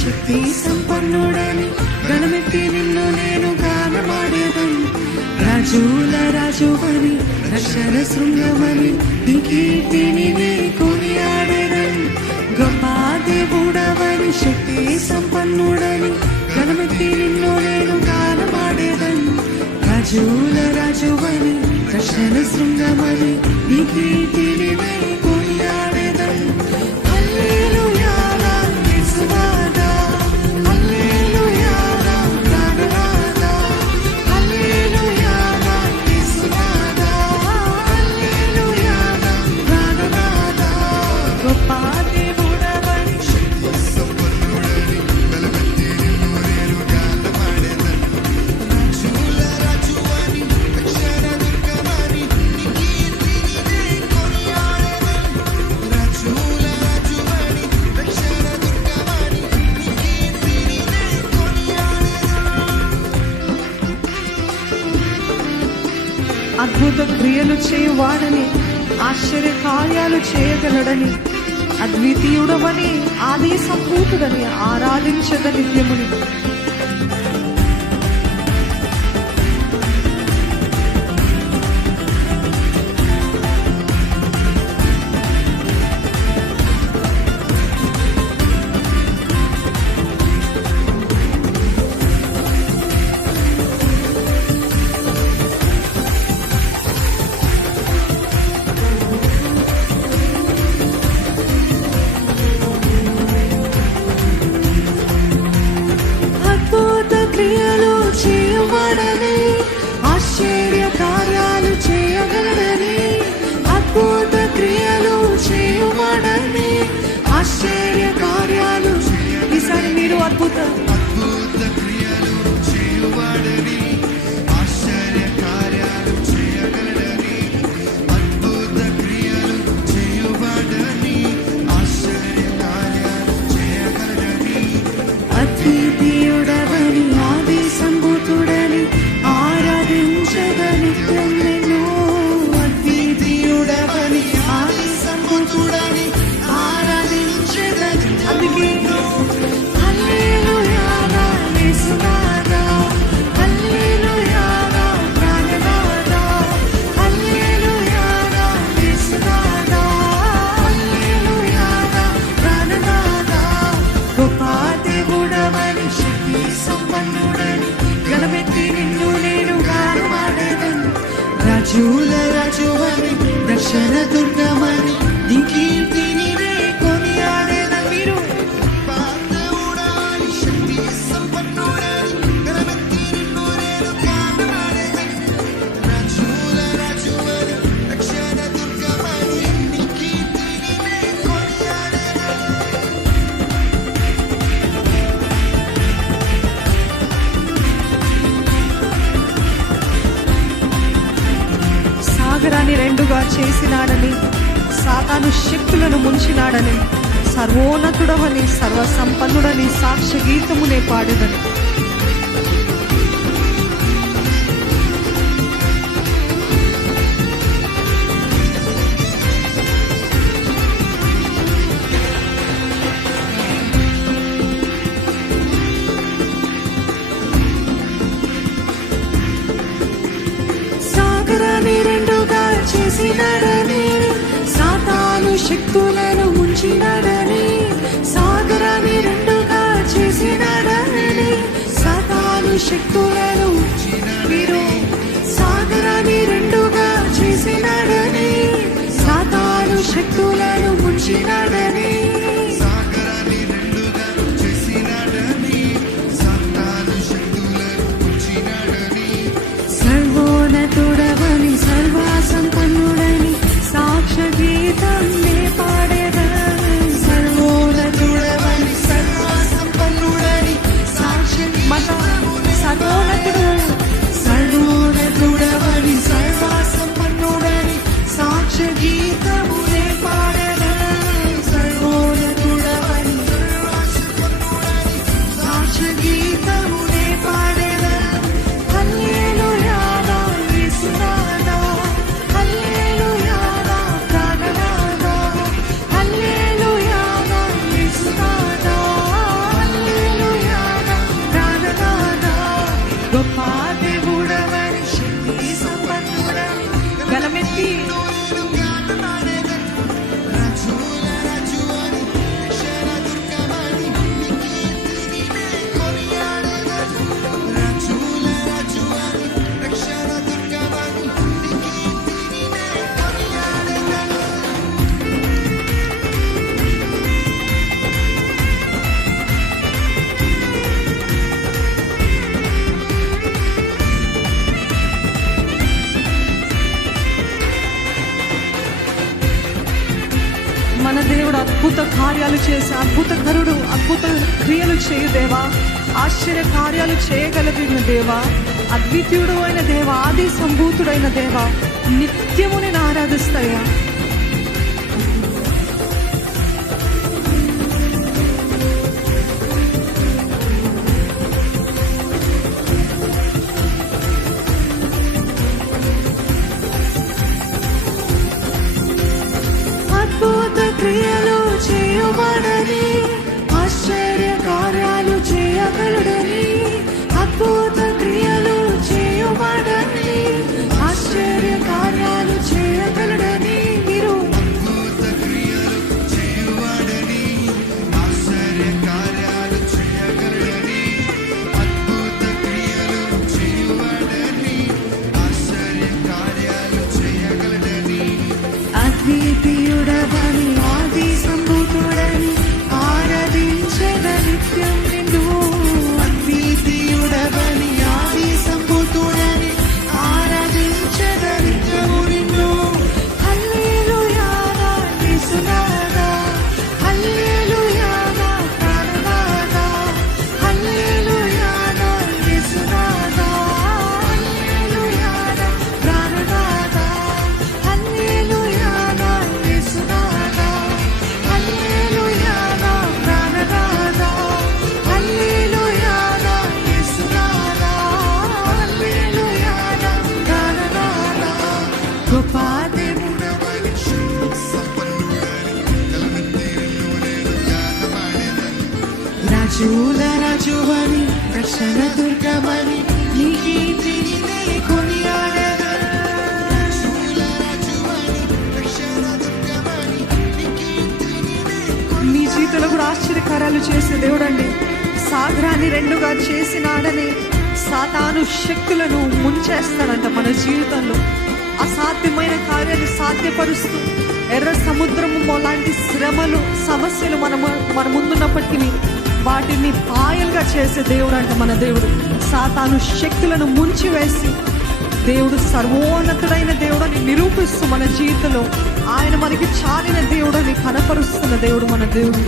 శక్తి సంపన్నుడని గణమెత్తి నిన్ను నేను గానమాడేదను. రాజుల రాజువని రక్షణ శృంగమని నీ కీర్తిని నే కొనియాడేదను. గొప్ప దేవుడవని శక్తి సంపన్నుడని గణమెత్తి నిన్ను నేను గానమాడేదను. రాజుల రాజువని రక్షణ శృంగమని నీ కీర్తిని నే కొనియాడేదను. హల్లెలూయా యేసునాథా, హల్లెలూయా ప్రాణనాథా, హల్లెలూయా యేసునాథా, హల్లెలూయా ప్రాణనాథా. గొప్ప దేవుడవని శక్తి సంపన్నుడని గణమెత్తి నిన్ను నేను గానమాడేదను. రాజుల రాజువని రక్షణ దుర్గమని నీ కీర్తిని నే కొనియాడేదను. రాజుల రాజువని రక్షణ దుర్గమని నీ కీర్తిని నే కొనియాడేదను. అద్భుత క్రియలు చేయువాడని, ఆశ్చర్య కార్యాలు చేయగలడని, అద్వితీయుడవని, ఆది సంభూతుడని ఆరాధించద నిత్యముని. అద్భుత క్రియలు చేయవాడని, ఆశ్చర్య కార్యాలు చేయగలడని, అద్భుత క్రియలు చేయవాడని, ఆశ్చర్య కార్యాలు. ఈసారి మీరు అద్భుత క్రియలు చేయవాడని, ఆశ్చర్య కార్యాలు చేయగలడని, అద్భుత క్రియలు చేయవాడని, ఆశ్చర్య కార్యాలు చేయగలడని, అద్వితీయుడవని, ఆది సంభూతుడని ఆరాధించద నిత్యం నిన్ను. అద్వితీయుడవని, ఆది సంభూతుడని ఆరాధించద. అందుకే హల్లెలూయా యేసునాథా, హల్లెలూయా ప్రాణనాథా, హల్లెలూయా యేసునాథా, హల్లెలూయా ప్రాణనాథా. గొప్ప దేవుడవని శక్తి సంపన్నుడని గణమెత్తి నిన్ను నేను గానమాడేదను. రాజుల రాజువని రక్షణ దుర్గమని నీ కీర్తిని నే కొనియాడేదను. మీరు దేవుడవని శక్తి సంపన్నుడని గణమెత్తి నిన్ను నేను గానమాడేదను. రాజుల రాజువని రక్షణ దుర్గమని నీ కీర్తిని నే కొనియాడేదను. సాగరాన్ని రెండుగా చేసినాడని, సాతాను శక్తులను ముంచినాడని, సర్వోన్నతుడవని సర్వసంపన్నుడని సాక్ష్య గీతమునే పాడేదని. సాగరాన్ని రెండుగా చేసినాడని, సాతాను శక్తులను ముంచినాడని, సాగరాన్ని రెండుగా చేసినాడని, సాతాను శక్తులను. మీరు సాగరాన్ని రెండుగా చేసినాడని, సాతాను శక్తులను ముంచినాడని, సాగరాన్ని రెండుగా చేసినాడని, సాతాను శక్తులను ముంచినాడని, సర్వోన్నతుడవని సర్వసంపన్నుడని సాక్ష్య గీతం నే పాడేదను. సర్వోన్నతుడవని సర్వసంపన్నుడని సాక్ష్య సర్వోన్నతుడు, సర్వోన్నతుడవని సర్వసంపన్నుడని సాక్ష్య గీతము నే పాడేదను. సర్వోన్నతుడవని మన దేవుడు అద్భుత కార్యాలు చేసి అద్భుతకరుడు, అద్భుత క్రియలు చేయు దేవా, ఆశ్చర్య కార్యాలు చేయగలిగిన దేవా, అద్వితీయుడు అయిన దేవా, ఆది సంభూతుడైన దేవా, నిత్యము నేను ఆరాధిస్తాయా. అద్భుత క్రియలు చేయబడని, ఆశ్చర్య కార్యాలు చేయగలడని, అద్భుత క్రియలు చేయబడని, ఆశ్చర్య కార్యాలు చేయగలడని, మీరు అద్భుత క్రియలు చేయబడని, ఆశ్చర్య కార్యాలు చేయగలడని, అద్భుత క్రియలు చేయబడని, ఆశ్చర్య కార్యాలు చేయగలడని, అద్వితీయుడవని, ఆది సంభూతుడని, ఆరాధించెద నిత్యం నిన్ను. అద్వితీయుడవని, ఆది సంభూతుడని, ఆరాధించెద నిత్యము నిన్ను. హల్లెలూయా నా యేసునాథా, హల్లెలూయా నా ప్రాణనాథా, హల్లెలూయా నా యేసునాథా, హల్లెలూయా నా ప్రాణనాథా, హల్లెలూయా నా యేసునాథా, హల్లెలూయా నా ప్రాణనాథా, హల్లెలూయా నా యేసునాథా, హల్లెలూయా నా ప్రాణనాథా. గొప్ప దేవుడవని, సంపన్నుడని, కలవెత్తిరిల్లు నేను గానమాడెదను. రాజుల రాజువని, రక్షణ దుర్గమని, నీ కీర్తినే కొనియాడెదను. నీ జీవితంలో కూడా ఆశ్చర్యకార్యాలు చేసే దేవుడండి. సాగరాన్ని రెండుగా చేసినాడని సాతాను శక్తులను ముంచేస్తాడంట మన జీవితంలో. అసాధ్యమైన కార్యాలు సాధ్యపరుస్తూ ఎర్ర సముద్రము లాంటి శ్రమలు, సమస్యలు మన ముందున్నప్పటికీ వాటిని పాయలుగా చేసే దేవుడు అంట మన దేవుడు. సాతాను శక్తులను ముంచివేసి దేవుడు సర్వోన్నతుడైన దేవుడని నిరూపిస్తూ మన జీవితంలో ఆయన మనకి చాలిన దేవుడని కనపరుస్తున్న దేవుడు మన దేవుడు.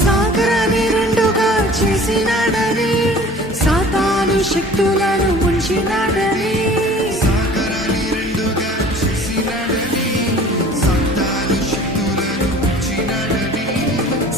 సాగరాన్ని రెండుగా చేసినాడని, సాతాను శక్తులను ముంచినాడని, సాగరాన్ని రెండుగా చేసినాడని, సాతాను శక్తులను ముంచినాడని,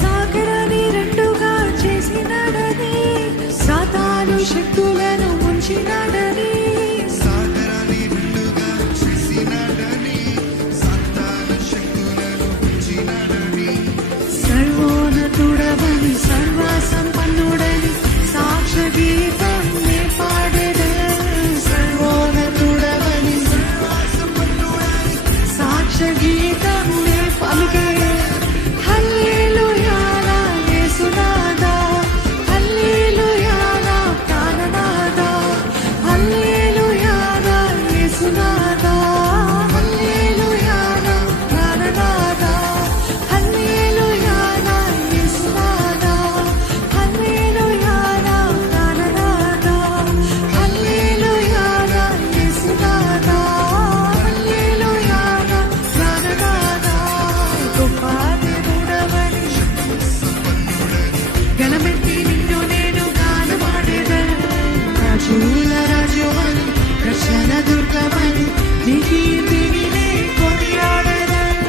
సాగరాన్ని రెండుగా చేసినాడని, సాతాను శక్తులను ముంచినాడని, సాగరాన్ని రెండుగా చేసినాడని, సాతాను శక్తులను ముంచినాడని, సర్వోన్నతుడవని, సర్వ సంపన్నుడని, సాక్ష్య గీతం నే పాడెదను. సర్వోన్నతుడవని, సంపన్నుడని, సాక్ష్య గీతం నే పలుకెదను. హల్లెలూయా నా యేసునాథా, హల్లెలూయా నా ప్రాణనాథా, హల్లెలూయా నా యేసునాథా, హల్లెలూయా నా ప్రాణనాథా, హల్లెలూయా నా యేసునాథా, హల్లెలూయా నా ప్రాణనాథా, హల్లెలూయా నా యేసునాథా, హల్లెలూయా నా ప్రాణనాథా. గొప్ప దేవుడవని, గణమెత్తి నిన్ను నేను గానమాడెదను. రాజుల రాజువని, రక్షణ దుర్గమని, నీ కీర్తిని నే కొనియాడెదను.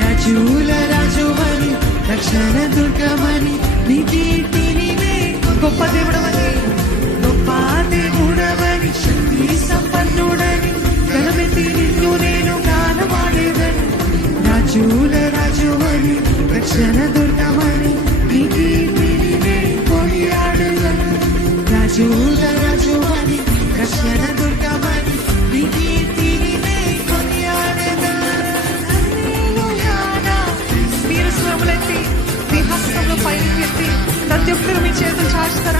రాజుల రాజువని, రక్షణ దుర్గమని, నీ కీర్తిని నే గొప్ప దేవుడవని, గొప్ప దేవుడవని, శక్తి సంపన్నుడని, గణమెత్తి నిన్ను నేను గానమాడెదను. రాజుల రాజువని, రక్షణ దుర్గమని, నీ కీర్తిని నే కొనియాడెదను. రాజుల రాజువని, రక్షణ దుర్గమని, నీ కీర్తిని నే కొనియాడెదను. హల్లెలూయా నా. మీరు స్వరములెత్తి మీ హస్తంలో పైకి ఎత్తి ప్రతి ఒక్కరు మీ చేతులు చాచుతారా?